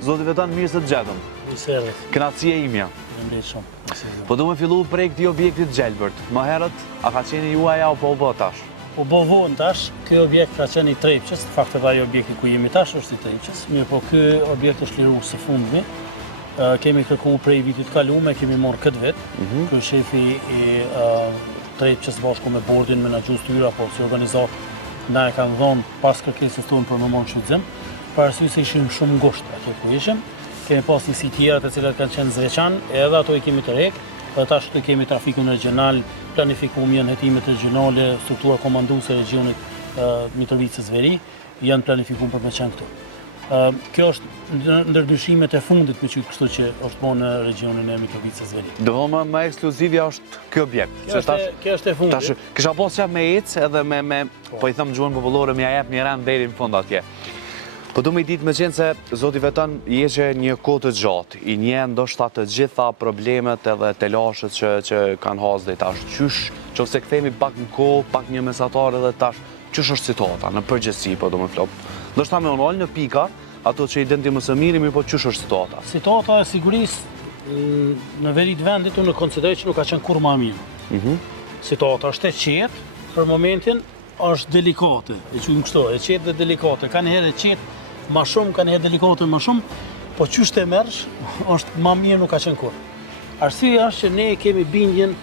Zoti Vetan, mirë se të gjetëm. Kënaqësia imja. Po du me fillu prej këtij objektit Gjelbërt. Më herët, a ka qeni juaja apo u bë tash? U bë vonë tash, ky objekt ka qenë i Trepçës, në fakt edhe ai objekti ku jemi tash është i Trepçës. Mirë, po ky objekt është liruar së fundmi. Kemi kërkuar prej vitit kaluar, kemi marrë këtë vit. Ky shefi i Trepçës bashku me bordin, menaxhues të hyra, po si organizat na e kanë dhënë pas kërkesës tonë për më marrë shfrytëzim. Për arsye se ishim shumë ngushtë atje ku ishim. Kemi pas një si tjera të cilat kanë qenë zveçan, edhe ato i kemi të rek, dhe tash të kemi trafikun regional, planifikum janë hetimet regionale, struktura komanduese e regionit Mitrovicës Veri, janë planifikum për me qenë këtu. Kjo është ndërdyshimet e fundit me që kështu që është bo në regionin e Mitrovicës Veri. Do më ekskluzivja është kjo objekt. Kjo është e fundit. Kisha posë që me ecë edhe me, po i thëmë gjuhën popullore, me jep një rend deri në fund atje. Po du me i ditë me qenë se Zoti Vetan jeqe një kohë të gjatë, i një ndoshta të gjitha problemet edhe telashet që kanë hasë dhe tash. Qysh, që ose këthemi pak në kohë, pak një mesatar edhe tash, qysh është situata, në përgjithësi, po du me flopë. Ndoshta me onol në pika, ato që i denti më së miri, po qysh është situata? Situata e sigurisë në veri të vendit, unë konsideroj që nuk ka qenë kur ma mirë. Situata është e qetë, për momentin është delikate, e qujmë kështu, e qetë dhe delikate. Ka njëherë e qetë ma shumë, ka njëherë delikate ma shumë, po qysh të mërsh, është ma mirë nuk ka qenë kur. Arsyeja është që ne kemi bindjen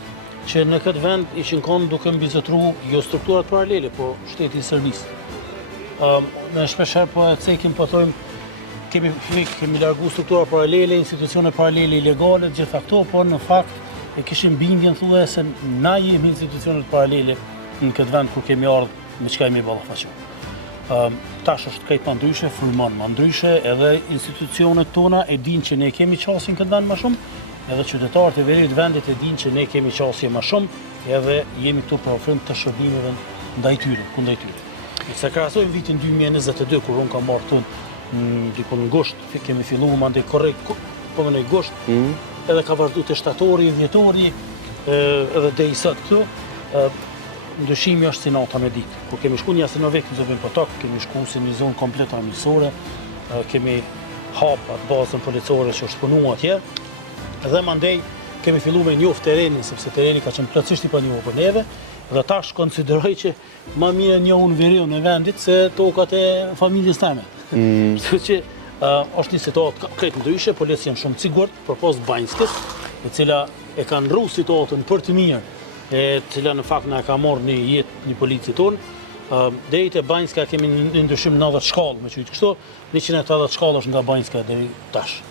që në këtë vend ishin konë duke mbizetru jo strukturat paralele, po shteti i Serbisë. Ne shpesher po e cekim, po thojmë, kemi largu struktura paralele, institucione paralele ilegale, gjitha këto, po në fakt e kishim bindjen thue se na jemi institucionet paralele në këtë vend kur kemi ardhë me qka jemi ballafaqur. Tash është krejt ma ndryshe, frymon ma ndryshe, edhe institucionet tona e din që ne kemi qasje në këtë vend ma shumë, edhe qytetarët e verit vendit e din që ne kemi qasje ma shumë, edhe jemi këtu për ofrim të shërbimeve ndaj tyre, kundaj tyre. Se krahasojmë vitin 2022, kur unë kam marrë tonë dikon në gusht, kemi fillu më ndaj korrekt, po më në gusht, edhe ka vazhdu të shtatori, vjetori, edhe dhe i sot këtu, ndryshimi është si nata me ditë. Kur kemi shku një Asinovek në Zovin Potok, kemi shku si një zonë komplet armiqësore, kemi hap atë bazën policore që është punu atje, dhe mandej kemi fillu me njoft terenin, sepse tereni ka qenë plotësisht i panjohur për neve, dhe tash konsideroj që ma mire njohun veriun e vendit se tokat e familjes teme. Kështu që është një situatë krejt ndryshe, policia janë shumë sigurt, përpos Banjskës, e cila e kanë rru situatën për të mirë, e cila në fakt na ka marrë një jetë një polici tonë. Deri te Banjska kemi një ndryshim 90 shkallë, me qytë kështu, 180 shkallë është nga Banjska deri tash.